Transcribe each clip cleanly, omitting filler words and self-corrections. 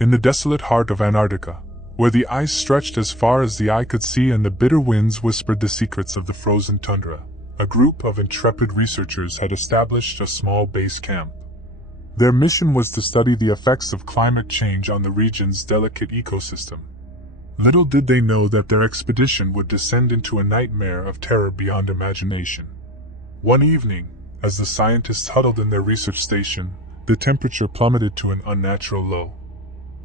In the desolate heart of Antarctica, where the ice stretched as far as the eye could see and the bitter winds whispered the secrets of the frozen tundra, a group of intrepid researchers had established a small base camp. Their mission was to study the effects of climate change on the region's delicate ecosystem. Little did they know that their expedition would descend into a nightmare of terror beyond imagination. One evening, as the scientists huddled in their research station, the temperature plummeted to an unnatural low.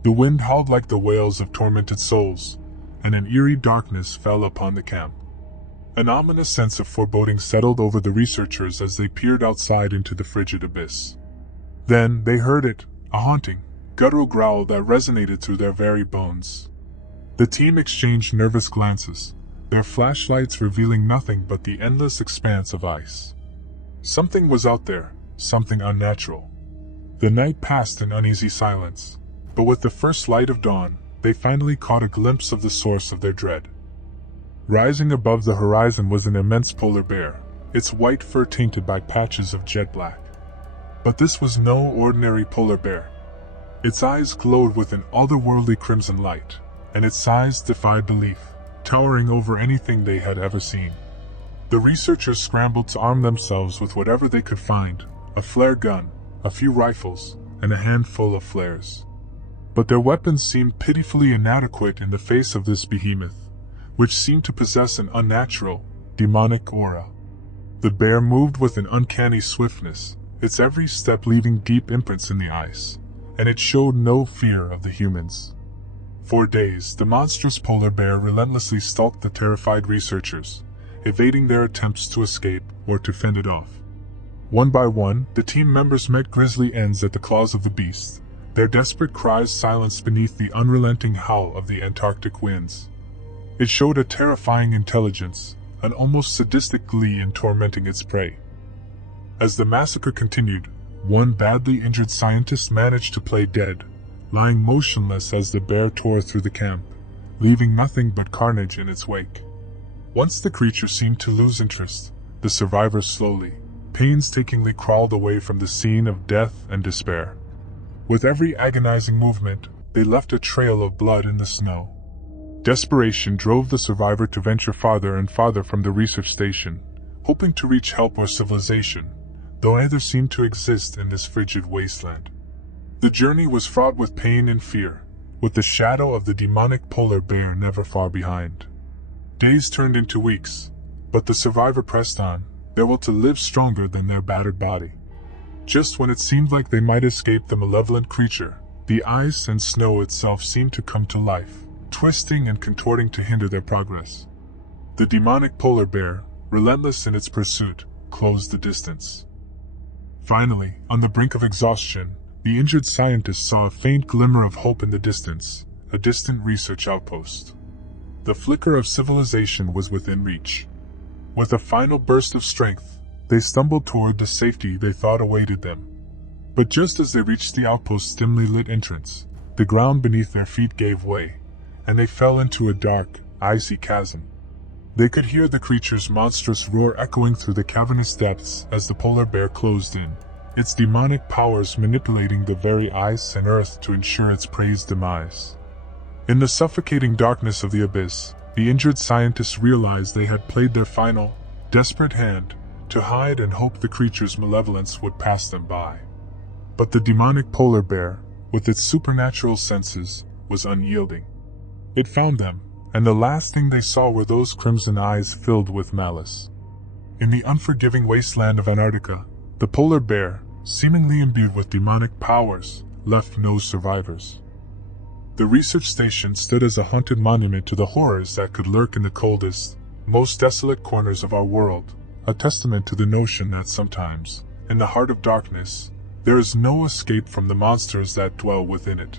The wind howled like the wails of tormented souls, and an eerie darkness fell upon the camp. An ominous sense of foreboding settled over the researchers as they peered outside into the frigid abyss. Then they heard it, a haunting, guttural growl that resonated through their very bones. The team exchanged nervous glances, their flashlights revealing nothing but the endless expanse of ice. Something was out there, something unnatural. The night passed in uneasy silence, but with the first light of dawn, they finally caught a glimpse of the source of their dread. Rising above the horizon was an immense polar bear, its white fur tainted by patches of jet black. But this was no ordinary polar bear. Its eyes glowed with an otherworldly crimson light, and its size defied belief, towering over anything they had ever seen. The researchers scrambled to arm themselves with whatever they could find, a flare gun, a few rifles, and a handful of flares. But their weapons seemed pitifully inadequate in the face of this behemoth, which seemed to possess an unnatural, demonic aura. The bear moved with an uncanny swiftness, its every step leaving deep imprints in the ice, and it showed no fear of the humans. For days, the monstrous polar bear relentlessly stalked the terrified researchers, evading their attempts to escape or to fend it off. One by one, the team members met grisly ends at the claws of the beast, their desperate cries silenced beneath the unrelenting howl of the Antarctic winds. It showed a terrifying intelligence, an almost sadistic glee in tormenting its prey. As the massacre continued, one badly injured scientist managed to play dead, lying motionless as the bear tore through the camp, leaving nothing but carnage in its wake. Once the creature seemed to lose interest, the survivors slowly, painstakingly crawled away from the scene of death and despair. With every agonizing movement, they left a trail of blood in the snow. Desperation drove the survivor to venture farther and farther from the research station, hoping to reach help or civilization, though neither seemed to exist in this frigid wasteland. The journey was fraught with pain and fear, with the shadow of the demonic polar bear never far behind. Days turned into weeks, but the survivor pressed on, their will to live stronger than their battered body. Just when it seemed like they might escape the malevolent creature, the ice and snow itself seemed to come to life, twisting and contorting to hinder their progress. The demonic polar bear, relentless in its pursuit, closed the distance. Finally, on the brink of exhaustion, the injured scientist saw a faint glimmer of hope in the distance, a distant research outpost. The flicker of civilization was within reach. With a final burst of strength, they stumbled toward the safety they thought awaited them. But just as they reached the outpost's dimly lit entrance, the ground beneath their feet gave way, and they fell into a dark, icy chasm. They could hear the creature's monstrous roar echoing through the cavernous depths as the polar bear closed in, its demonic powers manipulating the very ice and earth to ensure its prey's demise. In the suffocating darkness of the abyss, the injured scientists realized they had played their final, desperate hand to hide and hope the creature's malevolence would pass them by. But the demonic polar bear, with its supernatural senses, was unyielding. It found them, and the last thing they saw were those crimson eyes filled with malice. In the unforgiving wasteland of Antarctica, the polar bear, seemingly imbued with demonic powers, left no survivors. The research station stood as a haunted monument to the horrors that could lurk in the coldest, most desolate corners of our world, a testament to the notion that sometimes, in the heart of darkness, there is no escape from the monsters that dwell within it.